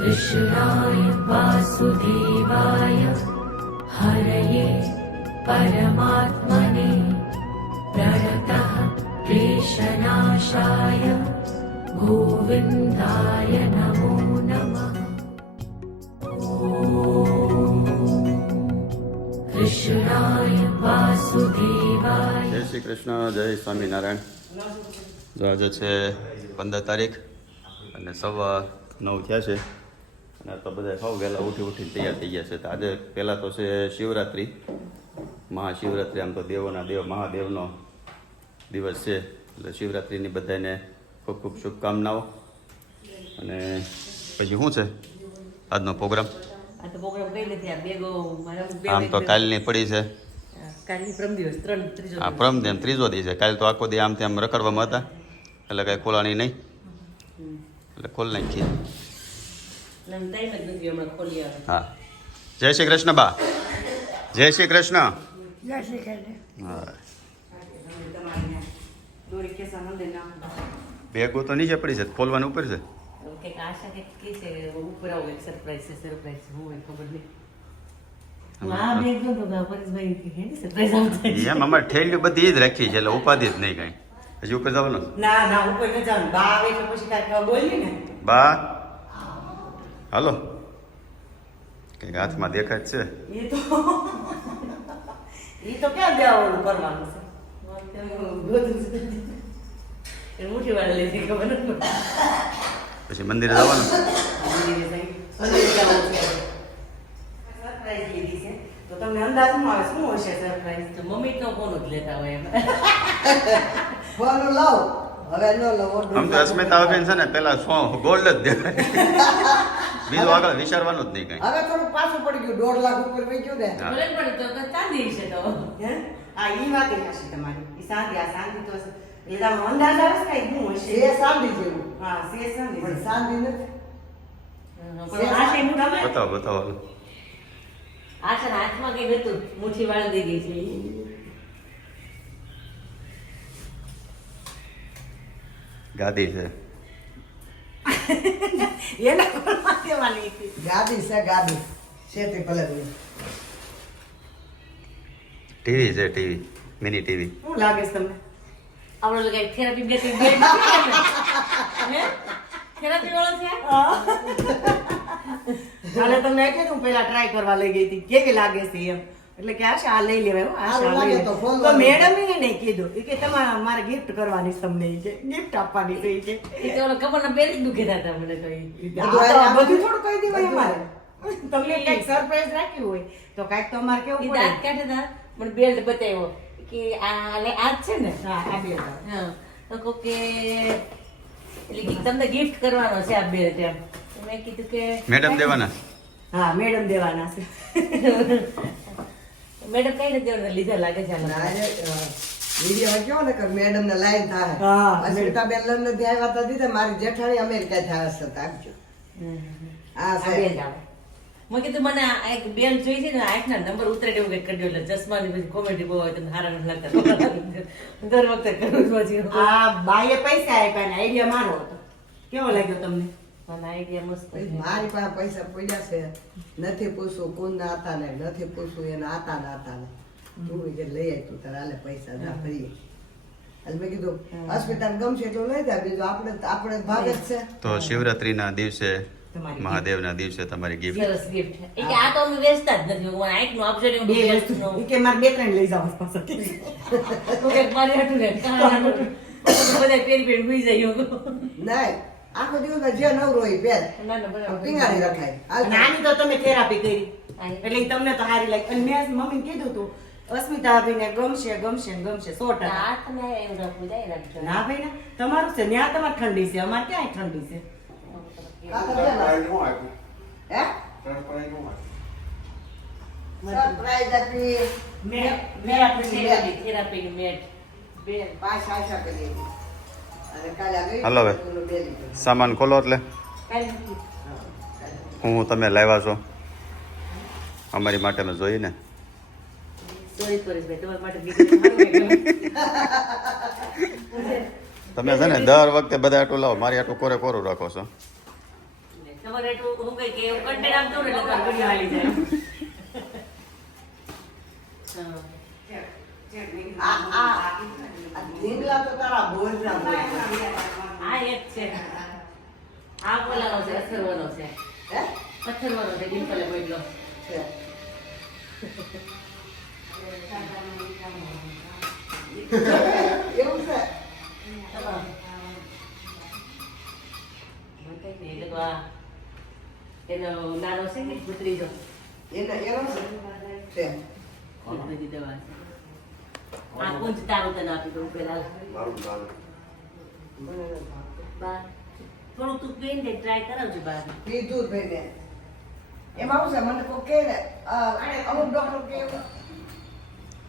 कृष्णाय वासुदेवाय हरये परमात्मने प्रणतः क्लेशनाशाय गोविन्दाय नमो नमः। कृष्णाय वासुदेवाय। जय श्री कृष्ण, जय स्वामीनारायण। जो आज है 15 तारीख અને 9:15 થયા છે અને તો બધા ખાવ વહેલા ઉઠીને તૈયાર થઈ ગયા છે. તો આજે પહેલાં તો છે શિવરાત્રિ, મહાશિવરાત્રિ. આમ તો દેવોના દેવ મહાદેવનો દિવસ છે, એટલે શિવરાત્રિની બધાને ખૂબ ખૂબ શુભકામનાઓ. અને પછી શું છે આજનો પ્રોગ્રામ? આમ તો કાલની પડી છે, હા પરમદિન ત્રીજો દી છે. કાલે તો આખો દી આમથી આમ રખડવામાં હતા, એટલે કાંઈ ખોલાણી નહીં, એટલે ખોલ નાખીએ. હા, જય શ્રી કૃષ્ણ બા. જય શ્રી કૃષ્ણ. હા, બેગો તો નીચે પડી છે, ખોલવાનું ઉપર છે. એમ અમારે ઠેલ્યું બધી જ રાખી છે, એટલે ઉપાધિ જ નહીં કઈ. હજી ઉપર જવાનું? ના ઉપર ન જવાનું. બા આવે એટલે પછી કાંઈ બોલી ને. બા હાલો, કઈક હાથમાં દેખાય છે. એ તો ક્યાં દેવાનું કરવાનું છે, મુઠ્ઠી વાળા લઈ ખબર નથી. પછી મંદિરે જવાનું. સરપ્રાઈઝ લીધી છે તો તમને અંદાજમાં આવે શું હશે સરપ્રાઈઝ? તો મમ્મી તો ફોન જ લેતા હોય એમ. ફોન લાવ, હવે ન લાવો. આમ તો અસ્મિતા બેન છે ને પેલા ગોલ્ડ જ દેખાય, બીજું આગળ વિચારવાનું જ નહીં કઈ. હવે થોડું પાછું પડી ગયું, 1.5 લાખ ઉપર વહી ગયું ને. ભલે પડે તો ચાંદી છે તો હે? હા, ઈ વાત હશે તમારી. ઈ શાંતિ, આ શાંતિ તો હશે. એટલે આમ અંદાજ આવે છે કઈ શું હશે? એ શાંતિ જેવું. હા, સે શાંતિ પણ શાંતિ નથી. બતાવો બતાવો. આ છે ને હાથમાં કઈ હતું, મુઠ્ઠી વાળી દઈ ગઈ છે. ગાદી છે. એના કોલમાં દેવાની હતી. ગાદી છે, ગાદી છે તે કલરની. ટીવી છે, ટીવી, મિની ટીવી. શું લાગે છે તમને? આપણે લોકો થેરાપી બે થેરાપી વાળો છે. કાલે તમને એટલે હું પેલા ટ્રાય કરવા લઈ ગઈ હતી, કેવી લાગે છે એમ. એટલે કે આશા આ લઈ લેવાય, આશા લઈ લે. તો મેડમ એને કીધું કે તમારે મારે ગિફ્ટ કરવાની છે, તમને કે ગિફ્ટ આપવાની છે. કે એ તો ઓલો ખબર ના બેરી દુખે હતા મને કઈ બધું થોડું કહી દેવાય અમારે. તમને કઈક સરપ્રાઈઝ રાખ્યું હોય તો કઈક તો અમારે કેવું પડે. દાંત કાઢે હતા, મને બેલ્ટ બતાવ્યો કે આ જ છે ને. હા, આ બે. હા, તો કહું કે એટલે કે તમને ગિફ્ટ કરવાનો છે આ બેલ્ટ એમ. મેં કીધું કે મેડમ દેવાના. હા, મેડમ દેવાના છે. મેડમ કઈ નથી દેવાના, લીધા લાગે છે વિડીયો કેવો ને કે મેડમ ને લાઈન થાય. અસ્મિતા બેન લંડન થી આવ્યા હતા, દીધા મારી જેઠાણી અમેરિકા થી આવ્યા હતા. આપજો. હા સાહેબ, મેં કીધું મને આ એક બેલ જોઈ છે ને, આંખના નંબર ઉતરે એવું કઈ કરજો, એટલે ચશ્માની પછી કોમેડી બહુ હોય તો સારા નથી લાગતા. દર વખતે કરું છું. આ બાઈએ પૈસા આપ્યા ને આઈડિયા મારો હતો. કેવો લાગ્યો તમને? મને આઈડિયા મસ્ત છે. મારી પાસે પૈસા પડ્યા છે, નથી પૂછવું કોણ ના હતા ને, નથી પૂછવું એના હતા ને હતા ને. તું કે લઈ આવી તું તારે હાલે પૈસા જા ફરી. એટલે મેં કીધું અસ્મિતા ગમશે તો લઈ જાય, બીજું આપણે ભાગ જ છે. તો શિવરાત્રીના દિવસે, મહાદેવના દિવસે તમારી ગિફ્ટ. સરસ ગિફ્ટ. એ કે આ તો અમે વેચતા જ નથી. હું આંખનું આપજો ને બે વસ્તુ કે મારે 2-3 લઈ જાવ પાછો. ઓકે મારી હાટું ને કાણા બધા પેરી પેરી ભૂઈ જાય. નહીં, આખો દિવસ જે નવરો હોય પહેર ના ના બરાબર. ટીંગાડી રખાય. અને આની તો તમે થેરાપી કરી એટલે ઈ તમને તો સારી લાગી. અને મેં મમ્મીને કીધું તું અસ્મિતા ભાઈને ગમશે ગમશે ને ગમશે 100%. હાથને એવું રાખવું જાય રાખજો. ના ભાઈ ના, તમારું છે ત્યાં તમારે ઠંડી છે, અમારે ક્યાંય ઠંડી છે. આ તો બેન. હે? સરપ્રાઈઝ આપી. મેં આપણે થેરાપીની મેટ બે પાંચ આશા કરી. અને કાલે આવી હાલો હવે સામાન ખોલો. એટલે હું તમે લાવ્યા છો અમારી માટે મેં જોઈ ને. સોરી પરેશભાઈ, તમારા માટે તમે છે ને દર વખતે બધા આટું લાવો, મારી આટું કોરે કોરું રાખો છો. તમારે એટલું હું કઈ કે એવું content આપજો ને એટલે તમારો video હાલી જાય. આ ઢીંગલા તો તારા બોલના બોલ. આ એક છે. આ બોલાનો છે, અથર્વનો છે. હે? અથર્વનો છે, ડિમ્પલે બોલ્યો. છે. એવું છે. એટલે તો આ એનો નાનો છે ને ભત્રીજો. એનો છે. એ બધી દવા છે. આ કુંજ તારું તને આપી દઉં પેલા. બા થોડું તું પીને ટ્રાય કરાવજો બહાર. પીધું જ ભાઈને. એમાં શું છે મને કોઈ કહે ને અમુક ડોક્ટર કે એવું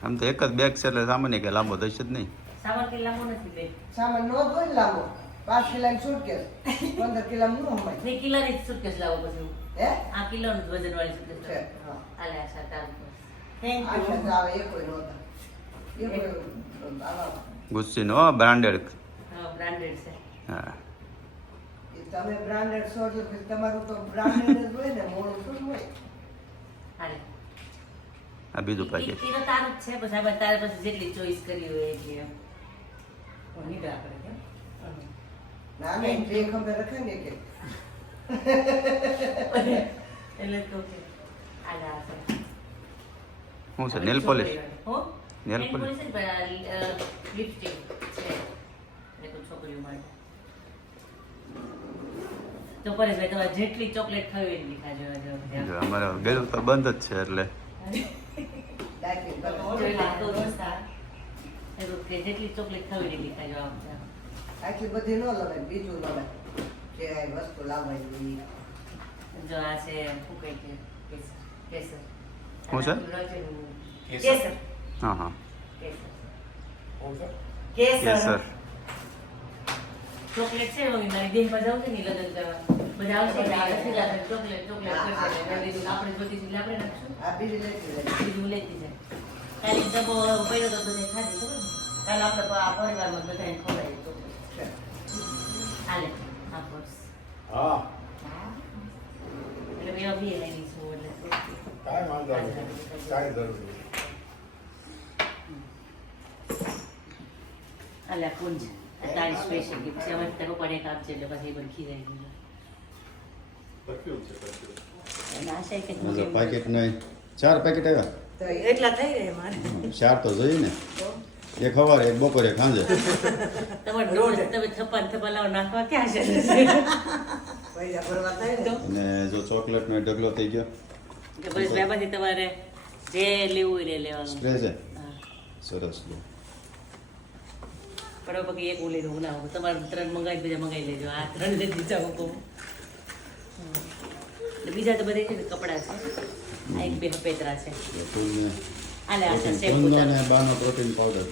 આમ તો એક જ બેગ છે એટલે સામાન્ય કે લાંબો થશે જ નહીં. સાવર કે લાંબો નથી બે. સામાન નો જ હોય ને લાંબો 5 કિલોની સુટકેસ 15 કિલો નું હોય 2 કિલોની સુટકેસ લાવો પછી. હે આ કિલોનું વજન વાળી સુટકેસ છે લાવો. હા આલે આ સાત આવ. થેન્ક આ યુ શબ્દ આવે એ કોઈ નહોતા એ કોઈ આવા ગુસ્સીનો બ્રાન્ડેડ. હા બ્રાન્ડેડ છે. હા એ તમે બ્રાન્ડેડ છો એટલે પછી તમારું તો બ્રાન્ડેડ જ હોય ને મોડું શું હોય હાલે. આ બીજું પેકેટ. ઈ તો તારું જ છે પછી આપણે તારે પછી જેટલી ચોઈસ કરી હોય એટલી એમ. નિદા કરે કેમ ના ના જે ખબર રખે ને કે એટલે તો કે આલે આ છે. શું છે નેલ પોલિશ? હો Nail નેલ polish? પોલિશ છે પણ લિપસ્ટિક છે. એટલે કોઈ છોકરીઓ માટે. તો પરેશભાઈ તમારે જેટલી ચોકલેટ ખાવી એટલી ખાજો. જો અમારે ગયેલું તો બંધ જ છે એટલે ડાયરેક્ટ જેટલી ચોકલેટ ખાવી એટલી ખાજો આ વખતે. આટલી બધી ન લવાય બીજું લવાય જે આ વસ્તુ લાવવાની જો આ છે શું કહે છે કેસર. કેસર શું છે? કેસર. હા હા કેસર. કેસર. ચોકલેટ છે મમ્મી મારી બેન પર જાવ છે ને લગ્ન કરવા બધા આવશે ને નથી લાગે ચોકલેટ ચોકલેટ કરશે એટલે મેં કીધું આપણે જોતી એટલે આપણે નાખશું. આ બીજી લેતી જાય બીજું લેતી જાય. કાલે એક ડબ્બો પડ્યો તો બધે ખાધી ખબર ને? કાલે આપણે આ પરિવારમાં બધાને ખવડાવી ચોકલેટ. હાલે આ પર્સ. હા એટલે મેં બી લઈ છું એટલે કાંઈ વાંધો નહીં કાંઈ જરૂર નહીં હાલે આ કુંજ આ તારી સ્પેશિયલ ગિફ્ટ છે. અમારે તારો પણ એક આપશે એટલે પછી એ પણ ખીરાઈ ગયું. પરફ્યુમ છે પરફ્યુમ અને આશા છે કે પેકેટ નહીં 4 પેકેટ આવ્યા. તો એ એટલા થઈ ગયા મારે 4 તો જોઈએ ને. એક સવારે એક બપોરે એક સાંજે. તમારે તમે થપ્પા લાવો નાખવા ક્યાં છે? પૈસા ભરવા થાય ને અને જો ચોકલેટનો એક ઢગલો થઈ ગયો. કે બસ બેમાંથી તમારે જે લેવું હોય એ લેવાનું. સ્પ્રે છે હા. સરસ લો. પણ પછી એક ઉલી નું ના તમારે 3 મંગાવી બીજા મંગાવી લેજો. આ 3 લઈ દીધા હું બીજા તો બધે છે ને કપડા છે. આ એક બે પેતરા છે. ફૂલને આલે આ છે શેમ્પૂ ફૂલનો ચાલુ. અને બાનો પ્રોટીન પાવડર.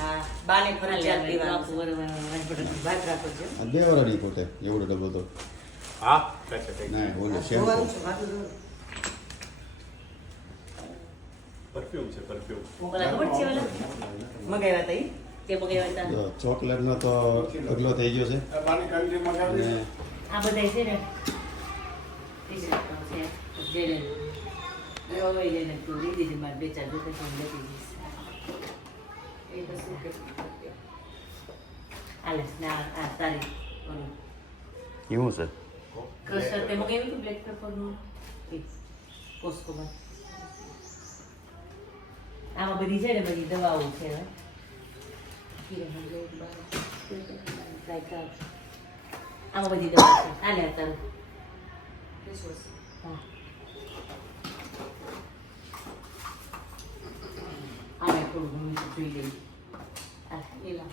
હા બાને આલે ફરજિયાત આ પીવાનું બાપુ બરોબર વાત રાખો છો આ 2 વાર નહીં ખૂટે એવડો ડબ્બો તો. હા કાંઈ છે ના ઓલું જોવાનું શેમ્પુ. છે માથું જોવાનું. પરફ્યુમ છે પરફ્યુમ ઓલા ખબર છે ઓલા મગાવ્યા હતા ઈ તે મંગાવ્યા હતા. જો ચોકલેટનો તો ઢગલો થઈ ગયો છે. પાણી કાઢી મગાવી અને આ બધા છે ને ટી-શર્ટ છે જેને લેવો હોય એને તું લીધી છે મારે 2-4 જોતા છે લેતી જઈશ. એ તો શું કે આલે ના આ તારી ઓલું એવું છે ક્રશર તે મંગાવ્યું હતું બ્લેક પેપરનું એ કોસ્કોમાં. આમાં બધી છે ને બધી દવાઓ છે હવે. આમાં બધી દવા છે. આલે આ તારું હા. આને થોડું ઘણું જોઈ લઈએ. આ એ લાવ.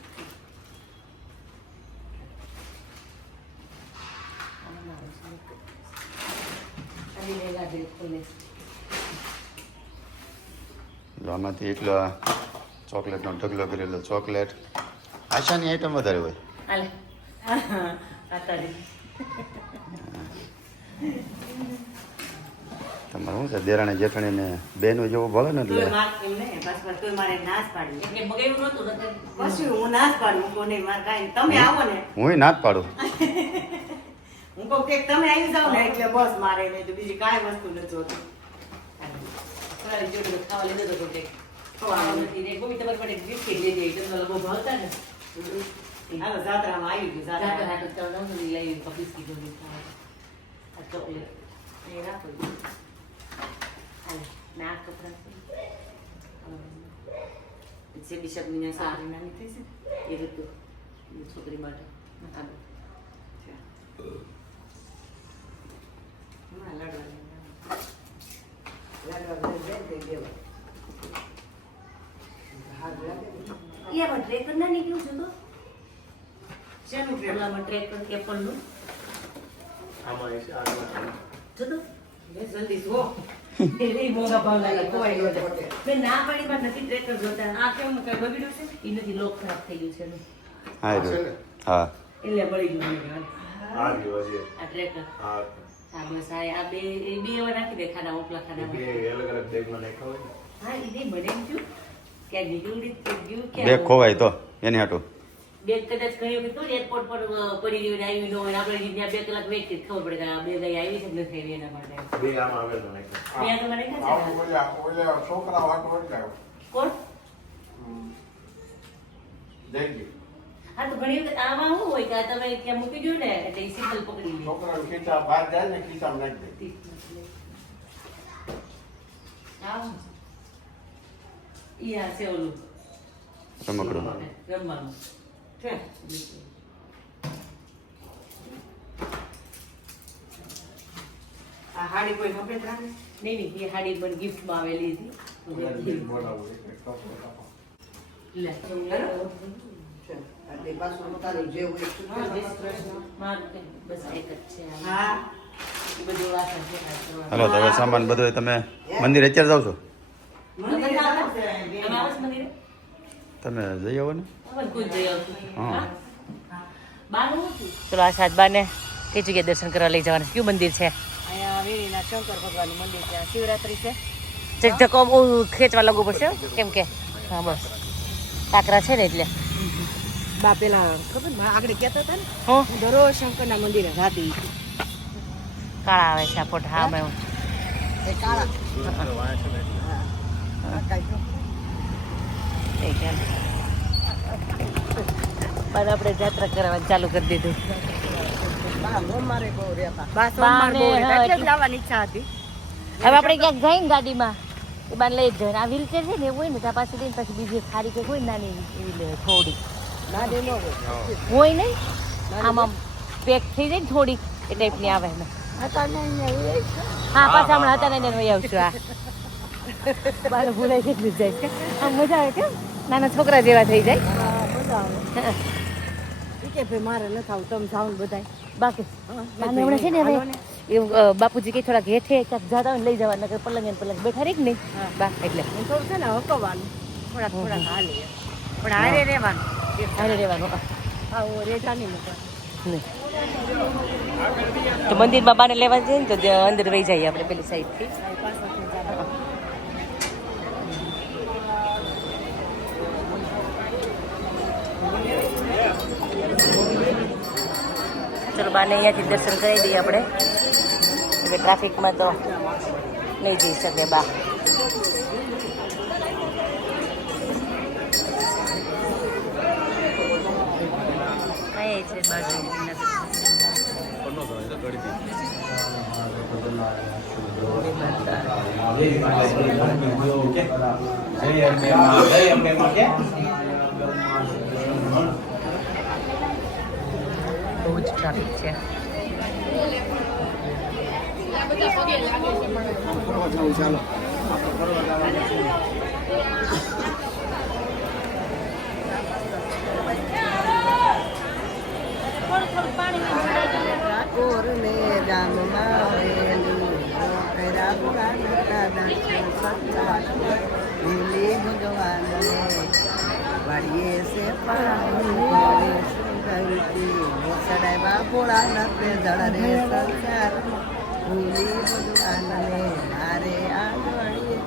આમાં આવે છે. આની લેલા દે ખોલે. જો આમાંથી એટલો ચોકલેટનો ઢગલો કરેલો ચોકલેટ. આશાની આઈટમ વધારે હોય. આલે આ તારી તમારે શું છે દેરાણી જેઠાણીને બેનો જેવો ભળે ને તોય એટલે માર એમ નહીં બસ બસ તોય મારે નાશ પાડી એટલે મગાવ્યું નહોતું નકર પછી હું નાશ પાડું હું કહું નહીં મારે કાંઈ નહીં. તમે આવો ને હુંય ના જ પાડું. હું કહું કે તમે આવી જાઓ ને એટલે બસ મારે નહીં તો બીજી કાંઈ વસ્તુ નથી જોતી. ફરાળી જોડે તો ખાવા લીધો તો કોટેક. ખાવાનું નથી ને ગમે તમારે માટે બિસ્કિટ લઈ જઈ તમને લોકો ભાવતા ને હાલો, જાત્રામાં આવી ગયું, જાતે જાત્રા. હાટું તો નહોતું લઈ બિસ્કિટ લઈ ખાવા. આ ચોકલેટ એ રાખો હાલે ના કપડાં છે બિશપ ની સારી નાની થઈ છે એ રીતે છોકરી માટે હાલો હા, લાડવા. લાડવા દે દેવા. હાથ લાગે ને. યાર ટ્રેકર ના નીકળ્યું છે તો શેનું પ્રેમ? ઓલામાં ટ્રેકર એપલ નું આમાં એ છે, આમાં જો તો બે જલ્દી જો. એટલે ઈ મોંઘા ભાવ લાગે, કોઈ ન જાય. મેં ના પાડી પણ નથી ટ્રેકર જોતા આ કેમ કઈ બગડ્યું છે? એ નથી લોક ખરાબ થઈ ગયું છે એનું. હા એ રહ્યું. હા એટલે બળી ગયું મને કહેવાય. આ રહ્યો હજી. આ ટ્રેકર આ હા બસ આ બે એ બે એવા નાખી દે ખાના ઉપલા બે ખાનામાં અલગ અલગ બેગમાં નાખ્યા હોય ને. હા એ નહીં બને એમ થયું ક્યાં નીકળ્યું ગયું બેગ ક્યાં ખોવાય તો એની હાટું બેગ કદાચ કહ્યું કે તું એરપોર્ટ પર પડી ગયું ને આવ્યું ન હોય આપણે ત્યાં 2 કલાક વેઇટ કરી ખબર પડે કે આ બે ગઈ આવી છે કે નથી આવી એના માટે બે આમાં આવેલા નાખ્યા. ત્યાં તો મને ક્યાં છે છોકરા વાટો એટલે કોણ દેખી હા તો ઘણી વખત આમાં શું હોય કે આ તમે ત્યાં મૂકી દો ને એટલે એ સિગ્નલ પકડી લે છોકરા ખીચા બહાર જાય ને ખીચામાં નાખી દે. આવું ઈ આ છે ઓલું રમકડું રમવાનું છે. આ હાડી કોઈ સફેદ રાખે? નહીં એ હાડી પણ ગિફ્ટમાં આવેલી હતી બોલાવું એટલે કપડો લે છે. એટલે પાછું તારું જે હોય એ હા, ચૂકે જય ના શ્રી કૃષ્ણ. મારું કંઈ બસ એક જ છે આ. હા. એ બધું વાસણ છે આ કરવાનું. હાલો તો હવે સામાન બધો તમે મંદિર અત્યારે જાવ છો મંદિરે જાવ છે. તમે આવો છો મંદિરે? તમે જઈ આવો ને હવે કોઈ જઈ આવતું. હા. હા? બાનું નથી. ચલો આ સાતબાને કઈ જગ્યાએ દર્શન કરવા લઈ જવાના કયું મંદિર છે અહીંયા વીણીના શંકર ભગવાનનું મંદિર છે. શિવરાત્રી છે. ધક્કો બહુ ખેંચવા લાગવું પડશે હો. કેમ કે હા બસ કાકરા છે ને એટલે બા પેલા ખબર ને આગળ કહેતા હતા ને હું હું દરરોજ શંકરના મંદિરે જાતી હતી. કાળા આવે છે આ ફોટા હા મેં એ કાળા પણ આપણે જાત્રા કરવાનું ચાલુ કરી દીધું બા નો મારે બહુ રહેતા. બા સોમવાર બાને, બહુ રહેતા. હા, એટલે જ એટલે- આવવાની ઈચ્છા હતી. હવે આપણે ક્યાંક જઈએ ને ગાડીમાં એ બાને લઈ જ જઈએ આ વ્હીલચેર છે ને એવું હોય ને ત્યાં પાછી લઈને પછી બીજી એક સારી કંઈક હોય ને નાની એવી લે થોડી ના દે નો હોય. હોય નહીં આમાં પેક થઈ જાય ને થોડી એ ટાઈપની આવે ને હા પાછા હમણાં હતા ને વહી આવશું આ બાર ભૂલાઈ કેટલી જાય છે આમ મજા આવે કેમ નાના છોકરા જેવા થઈ જાય હા, મજા આવે. ઈ કે ભાઈ મારે નથી આવું, તમે જાઓ ને બધાય. બાકી હા, બાને હમણાં છે ને હાલો હવે એવું બાપુજી કે થોડાક હેઠે ક્યાંક જતા હોય ને લઈ જવા નકર પલંગ ને પલંગ બેઠા રહી કે નહીં બા એટલે હું થોડું છે ને હકવાનું થોડાક થોડાક હાલે પણ હારે રહેવાનું હારે રહેવાનું હા હું રેજા નહીં મૂકવાનું. નહીં તો મંદિરમાં બાને લેવા જઈએ ને તો અંદર વહી જઈએ આપણે પેલી સાઈડથી ચલો બાને અહીંયાથી દર્શન કરી દઈએ આપણે હવે ટ્રાફિકમાં તો નહીં જઈ શકે બા અહીં છે બાજુ બહુ જ ટ્રાફિક છે ઠાકોર ને રામ માવેલું કરા પુરાણ દાદા લીલી ભગવાન ને વાડીએ સે પાણી કરતી સડાઈમાં ભોળાનાથ ને જળ રે સંસાર ભૂલી ભગવાન ને મારે આંગણીએ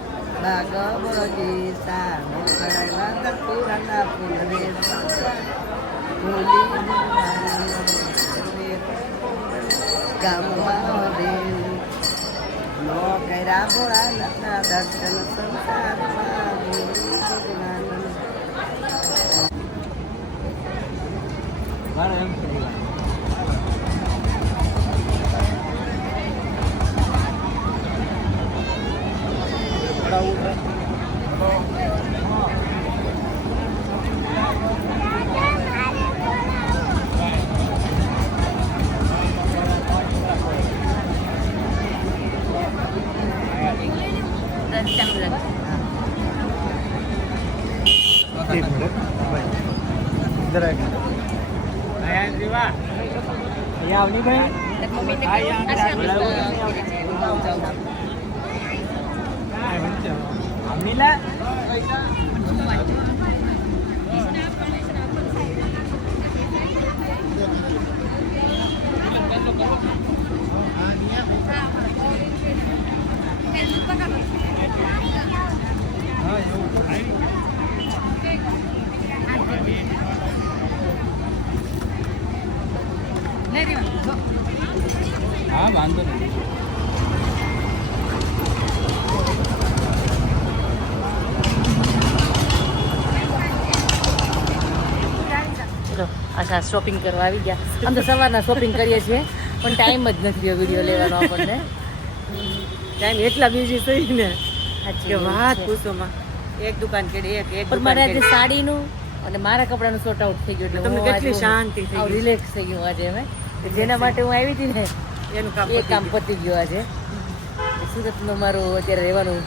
બાગ બગીચા સડાઈમાં કતુરાના ફૂલ રે સંસાર ભૂલી ભગવાન ને ગામમાં રે નો કર્યા ભોળાનાથના દર્શન સંસારમાં હા વાંધો નહીં. ચલો આશા શોપિંગ કરવા આવી ગયા. આમ તો સવારના શોપિંગ કરીએ છીએ પણ ટાઈમ જ નથી રહ્યો વિડીયો લેવાનો આપણને. ટાઈમ એટલા બીજી થઈ ને સાચી કે વાત વાત છે. પૂછોમાં એક દુકાન કેડી એક પણ દુકાન મારે આજે કેડી. સાડીનું અને મારા કપડાનું સોર્ટ આઉટ થઈ ગયું એટલે તમને કેટલી શાંતિ થઈ ગઈ. રિલેક્સ થઈ ગયું આજે અમે જેના માટે હું આવી હતી ને એનું કામ એ કામ પતી ગયું આજે. સુરતનું મારું અત્યારે રહેવાનું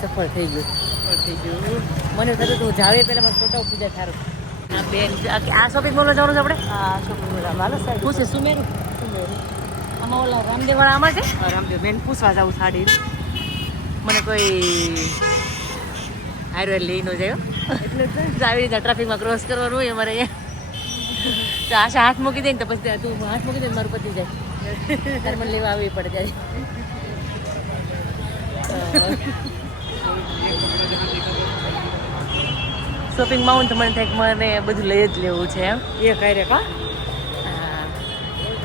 સફળ થઈ ગયું. થઈ ગયું. મને થતું હતું જાવે પહેલા મારું સોર્ટ આઉટ થઈ જાય સારું. આ બેન આ શોપિંગ મોલ જવાનું છે આપણે. હા છોકરું માલો સાહેબ શું છે સુમેરું આમાં ઓલા રામદેવવાળા આમાં છે. રામદેવ બેન પૂછવા જાઉં સાડી મને કોઈ હાઈવે લઈ ન જાય હો. એટલે તો આવી રીતે ટ્રાફિકમાં ક્રોસ કરવાનું હોય અમારે અહીંયા. તો આશા હાથ મૂકી દે ને તો પછી તું હાથ મૂકી દે ને મારું પતી જાય. તારે મને લેવા આવવી પડે ત્યારે. શોપિંગ માઉન્ટ મને થાય કે મને બધું લઈ જ લેવું છે એમ. એ કઈ રે કા હા.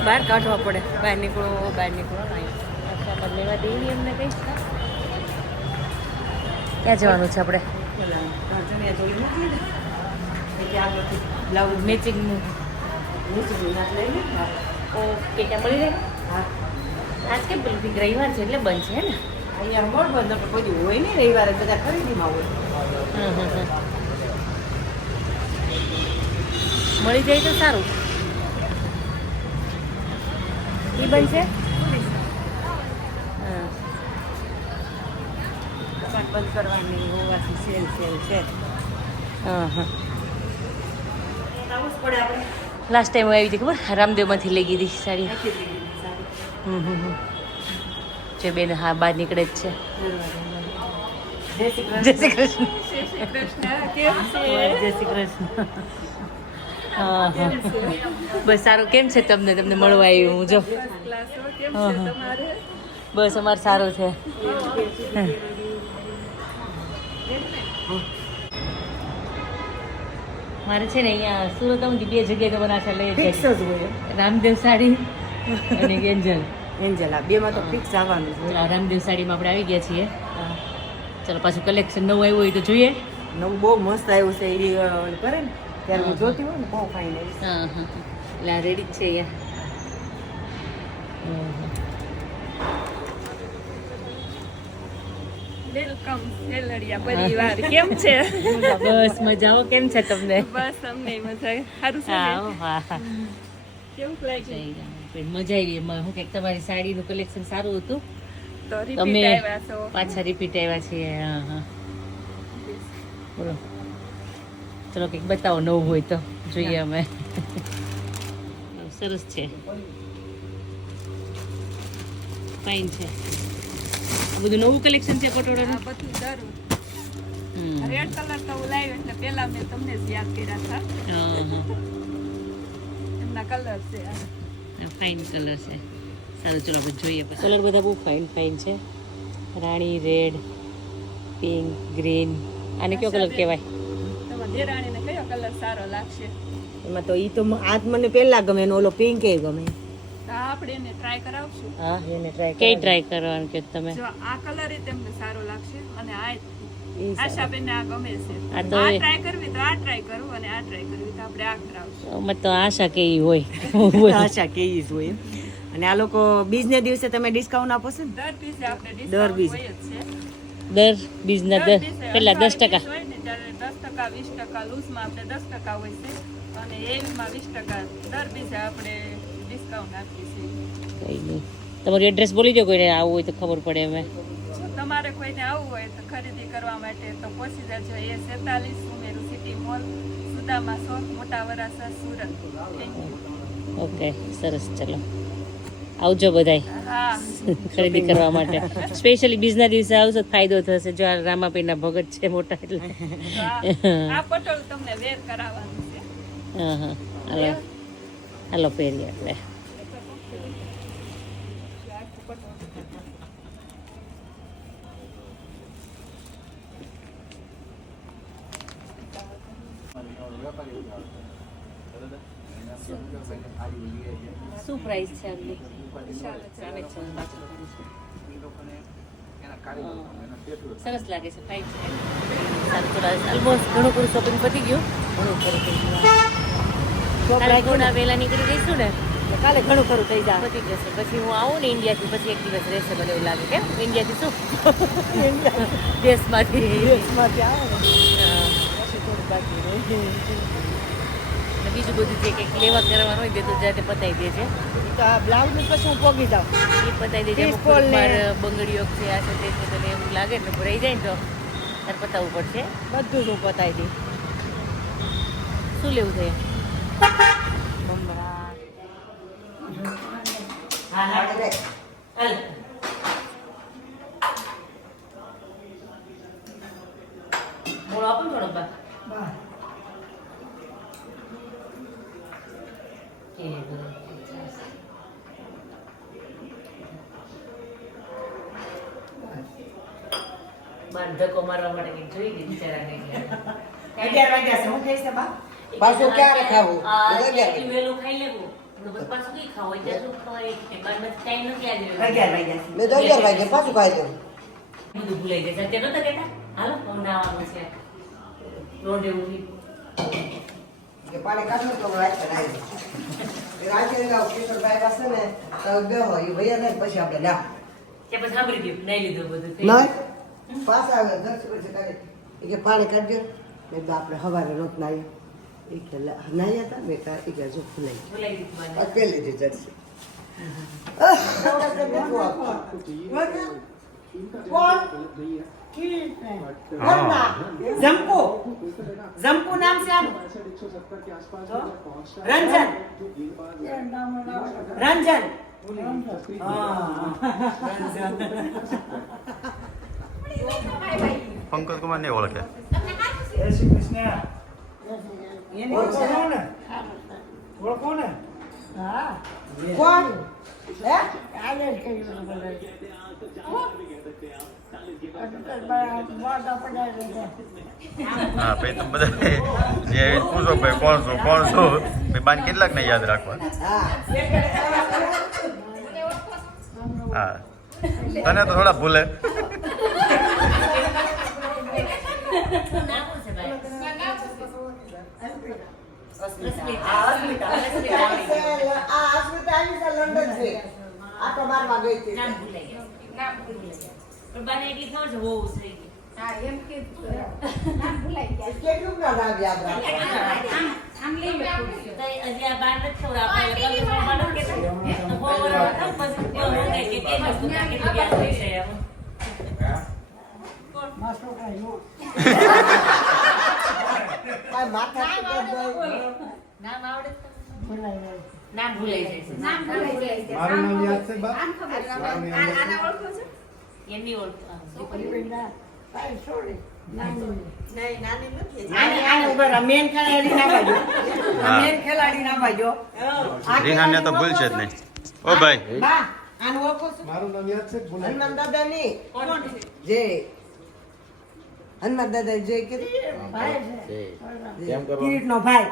બહાર કાઢવા પડે બહાર નીકળો અચ્છા, લેવા દઈએ ને એમને કંઈ. ક્યાં જવાનું છે આપણે? ચણિયા ચોળી મૂકી ને એટલે આગળથી બ્લાઉઝ મેચિંગનું. નીચેનું નાખ લઈને ઓકે ત્યાં મળી રહે. હા આજ કેમ પેલું રવિવાર છે એટલે બંધ છે ને. અહીંયા મોડ બંધ આપણે કોઈ દી હોય નહીં રવિવારે બધા ખરીદીમાં હોય મળી જાય તો સારું. એ બંધ છે. હા. દુકાન બંધ કરવાની હોવાથી સેલ છે હા હા. આવું જ પડે આપણે લાસ્ટ ટાઈમ આવી હતી ખબર રામદેવમાંથી લઈ ગઈ હતી સાડી. નાખી દીધી સાડી. જે બેન હા બહાર નીકળે જ છે. જય શ્રી કૃષ્ણ. જય શ્રી કૃષ્ણ. કેમ છે? જય શ્રી કૃષ્ણ. હા હા. બસ સારું. કેમ છે તમને મળવા આવ્યું હું જો. હા હા. બસ અમારે સારું છે. મારે છે ને અહીંયા સુરત આવું બે જગ્યાએ તો મને આશા લઈ ફિક્સ જાય. જ હોય રામદેવ સાડી અને એન્જલ. એન્જલા બેમાં તો ફિક્સ આવવાનું જ હોય રામદેવ સાડીમાં આપણે આવી ગયા છીએ. ચાલો પાછું કલેક્શન નવું આવ્યું હોય તો જોઈએ. નવું બહુ મસ્ત આવ્યું છે એ ઓલું કરે ને ત્યારે હું જોતી હોય ને બહુ ફાઇન આવ્યું છે. હા હા એટલે આ રેડી જ છે અહીંયા. વેલકમ ખેલડિયા પરિવાર કેમ છે? બસ મજા આવો. કેમ છે તમને? બસ અમને મજા સારું છે હા ને? હા હા. કેવું લાગ્યું? મજા આવી એમાં. હું કંઈક તમારી સાડીનું કલેક્શન સારું હતું. તો તમે રિપીટ આવ્યા છો. પાછા રિપીટ આવ્યા છીએ. હા હા બોલો. ચલો કંઈક બતાવો નવું હોય તો જોઈએ અમે. સરસ છે. ફાઇન છે. આ બધું નવું કલેક્શન છે આ પટોળાનું. બધું દરું હમ. રેડ કલર તો હું લાવ્યો એટલે પેલા મેં તમને જ યાદ કર્યા હતા. હા હા. એમના કલર છે આ. ફાઇન કલર છે. સારું ચલો આપણે જોઈએ. કલર બધા બહુ ફાઇન ફાઇન છે. રાણી રેડ, પિંક, ગ્રીન. આને કયો કલર કહેવાય? તમારા દેરાણીને કયો કલર સારો લાગશે? એમાં તો ઈ તો આજ મને પહેલા ગમે ને ઓલો પિંક એ ગમે હા આપણે એને ટ્રાય કરાવશું. હા એને ટ્રાય કઈ ટ્રાય કરવાનું કે તમે જો આ કલર એ તમને સારો લાગશે અને આ એ આશાબેનને આ ગમે છે. આ તો આ એ- ટ્રાય કરવી તો આ ટ્રાય કરવું અને આ ટ્રાય કરવી તો આપણે આ કરાવશું. અમે તો આશા કેવી હોય આશા કેવી જ હોય અને આ લોકો બીજને દિવસે તમે ડિસ્કાઉન્ટ આપો છો ને દર પીસે આપણે દર ડિસ્કાઉન્ટ બીજ. હોય જ છે. દર બીજના દર 10 પીસે પેલા 10% 28 હોય ને ત્યારે 10%, 20% લૂઝમાં આપણે 10% હોય છે અને એવીમાં 20%. દર પીસે આપણે ડિસ્કાઉન્ટ આપીએ છીએ. કઈ નહીં તમારું એડ્રેસ બોલી દો કોઈને આવવું હોય તો ખબર પડે અમે જો તમારે કોઈને આવવું હોય તો ખરીદી કરવા માટે તો પહોંચી જજો A47 ઉમેરુ city mall, Sudama Chowk, Mota Varachha, Surat. Thank you. Okay સરસ ચલો આવજો બધાય હા ખરીદી કરવા માટે સ્પેશિયલી બીજના દિવસે આવશો તો ફાયદો થશે જો આ રામાપીરના ભગત છે મોટા એટલે તો આ પટોળ તમને વેર કરાવવાનું છે. હા હા હાલો હાલો પહેરીએ એટલે શું પ્રાઇસ છે આપની સરસ લાગે છે ફાઇન છે સારું ચલો ઓલમોસ્ટ ઘણું ખરું શોપિંગ પતી ગયું કાલે થોડા વહેલા નીકળી જઈશું ને કાલે ઘણું ખરું થઈ જાય પતી જશે પછી હું આવું ને ઇન્ડિયાથી પછી એક દિવસ રહેશે મને એવું લાગે કેમ ઇન્ડિયાથી શું દેશમાંથી દેશમાંથી આવે ને હા. પછી થોડું બાકી રહે. અને બીજું બધું જે કંઈક લેવા કરવાનું હોય તે તો જાતે પતાવી દે છે તો આ બ્લાઉઝની પછી હું પોગી જાઉં એ પતાવી દે છે અમુક Peaceful ને- વાર બંગડીઓ છે આ છે તે છે તને એવું લાગે ને ભરાઈ જાય ને તો તારે પતાવવું પડશે બધું જ હું પતાવી દઈ શું લેવું છે હા હા હાલ. મોડો આપો ને થોડોક બા બાર ધક્કો મારવા માટે કંઈક જોઈ ગઈ બિચારાને એટલે. 11 વાગ્યા છે હું કહીશ બા પાછું ક્યારે ખાવું? આ તો 11 એટલું વહેલું ખાઈ લેવું તો પછી પાછું કઈ ખાવું હોય ત્યાં શું ખવાય કે બારમાં ટાઈમ નથી આજે 11 વાગ્યા છે મેં તો 11 વાગે પાછું ખાઈ લઉં. બધું ભૂલાઈ જાય છે નતા કહેતા હાલો હવે નાવાનું છે રોડે ઉઠી કે પાણી કાઢો તો રાત આવી રાતે ગાવ કિશોરભાઈ પાસે ને તો બેહો એ ભૈયા ને પછી આપણે ના તે પછી સાંભળી ગયું નહીં લીધું બધું ના પાછા આવે 10 વર્ષ કાઢે એ કે પાણી કાઢજો મેં તો આપણે હવારે રોજ નાયા એ કે નાયા હતા મેં કા એ કે જો ફૂલાઈ ભૂલાઈ ગયું મને આ પહેલી જ જર્સી જંપુ જંપુ નામ છે આનું રંજન રંજન પંકજ કુમાર ને ઓળખે કોણ હે હા ભાઈ તમે બધા જે પૂછો ભાઈ કોણ છો ભાઈ બાન કેટલાક ને યાદ રાખવા હા તને તો થોડા ભૂલે આ અસ્મિતા આવી છે લંડન છે આ તો મારવા ગઈ હતી નામ ભૂલાઈ ગયા પણ બાને એટલી ખબર છે હોવું થઈ ગયું કેટલું ના નામ યાદ રાખે હજી આ બાર નથી ખબર આપણે હોમવર્ક હતા પછી કે કે વસ્તુ કેટલું યાદ રહેશે એમ ભાઈ માથા નામ આવડે તો નામ ભૂલાઈ જાય છે મારું નામ યાદ છે બા આના ઓળખો છો? એમની ઓળખ આને ઉભા રહો. મેન ખેલાડી ના બાજુ હા. મેન ખેલાડી ના બાજુ રીહાને તો ભૂલશે જ નહીં ઓ ભાઈ બા આનું ઓળખો છો મારું નામ યાદ છે ભૂલાઈ હનુમાન દાદા ની કોણ છે જે હનુમાન દાદા જે કીધું કિરીટનો ભાઈ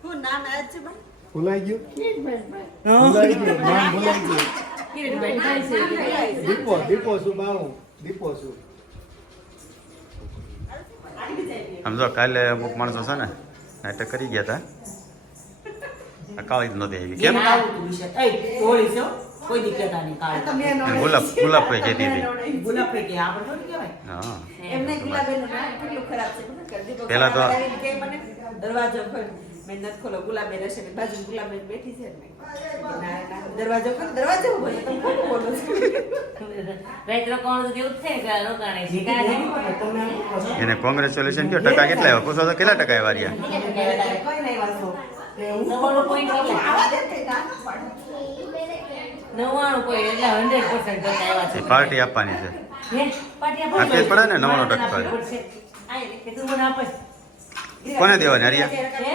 શું નામ યાદ છે ભાઈ ભૂલાઈ ગયું ભૂલાઈ ગયું નામ ભૂલાઈ ગયું દીપો શું બાવું દીપો શું આમ જો કાલે અમુક માણસો છે ને નાટક કરી ગયા હતા કાળી જ નહોતી આવી કેમ હોળી છે હો. કોઈ દિક્કત નહીં કાળી ગુલાબ ભાઈ કહેતી હતી ગુલાબ પે કે આપણે થોડી કહેવાય હા એમને ગુલાબેનનું નામ કેટલું ખરાબ છે ખબર છે? દીપક પહેલા તો- આવીને કહે મને, દરવાજો ખોલ. મેં નથી ખોલો, ગુલાબેન હશે ને બાજુ ગુલાબેન બેઠી છે ને. ના, ના, દરવાજો ખોલ, દરવાજો બોલે તમે ખોટું બોલો છો. રાત્રે કોણ તો એવું જ થાય કે રોકાણે છે કાંઈ નહીં. એને કોંગ્રેચ્યુલેશન કયો ટકા કેટલા આવ્યા પૂછો તો કેટલા ટકા આવ્યા રહ્યા કઈ નહીં વાંચો નવ્વાણું point કેટલા? આવા દે કઈ ના પાડો. 99 point એટલે 100% ટકા આવ્યા છે. પાર્ટી આપવાની છે હે? પાટિયા આપવી જ પડે ને 99% આપવી પડશે. આ કે તું મને આપે? કોને દેવાની હારિયા હે?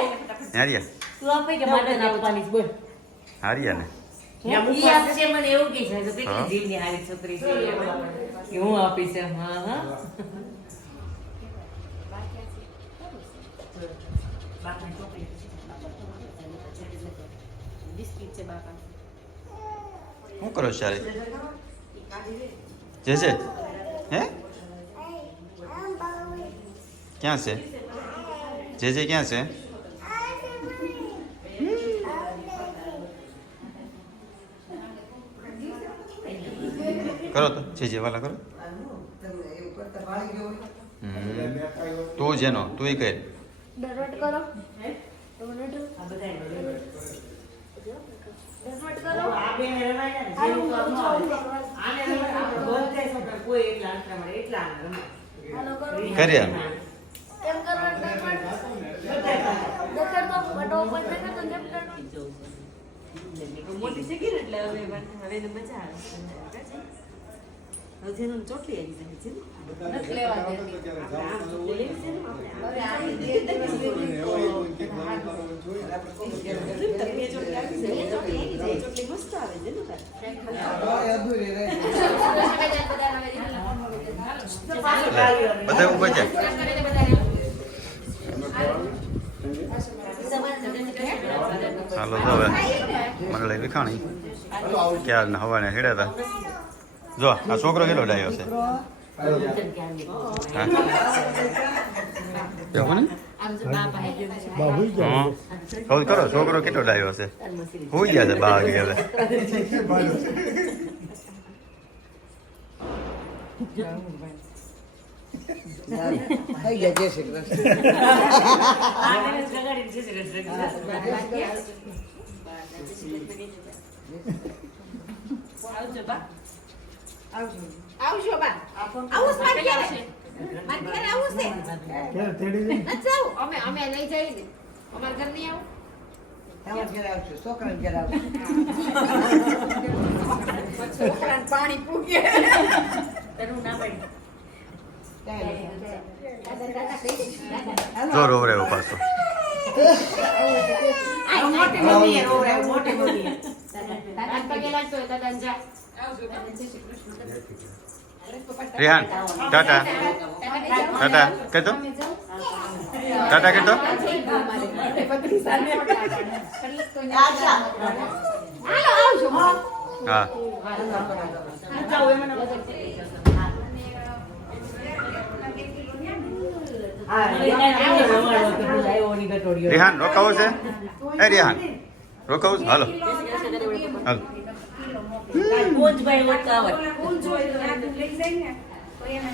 હારિયા તું આપે કે મારે તને આપવાની છે? બોલ. હારિયા ને ઈ આપશે મને એવું કહે છે તો કેટલી જીવની હારી છોકરી છે કે હું આપીશ એમ. હા હા બિસ્કિટ છે બાપા. શું કરો છો ચાલે જે છે હે ક્યાં છે જે ક્યાં છે કરો તો જે વાલા કરો તમને એવું કરતા ભાળી ગયો હોય. તું જેનો તું કહે આ બે રમાય ને જેવું કરવું આવે. આને રમાય આપણે બધા છોકરા કોઈ એટલા અંતરા મળે એટલા રમાય. કર્યા મોટી છે કે એટલે હવે હવે એને મજા આવે. હવે જેનું ચોટલી આવી જાય છે. નથી લેવા દેતી. આપણે આમ ચોટલી લેવી છે ને આપણે આમ. હવે આમ જે એવું ચોટલી આવી જાય. ચોટલી મસ્ત આવે છે ને તાર. અધૂરી રહી બધા ઉપર છે ચાલો તો હવે મંડળી વિખાણી ક્યાં હવાને હેડ્યા હતા જો આ છોકરો કેટલો ડાયો છે હા એવું ને હા કહું કરો છોકરો કેટલો ડાયો હશે હોઈ ગયા છે બા વાગે હવે થઈ ગયા જય શ્રી કૃષ્ણ આવજો બા. આવજો આવજો બા. આવું જ મારે ઘરે. મારે ઘરે આવું છે. ક્યાં તેડી જઈ? નથી જાવું. અમે લઈ જઈએ ને. અમારા ઘર નહીં આવું. તમારા ઘરે આવશું છોકરાને ઘરે આવશું છોકરાને પાણી પૂગે. તને ના પડી. જો રોવ રહ્યો પાછો મોટી મમ્મી એ રોવે મોટી મમ્મી રેહાન ટાટા ટાટા કહેતો ટાટા કહેતો હા રેહાન રોકાવો છે એ રેહાન રોકાવું છે હાલો હાલો પોંચભાઈ વટકાવટ ફૂલ જોઈ લઈ જાય ને તો એને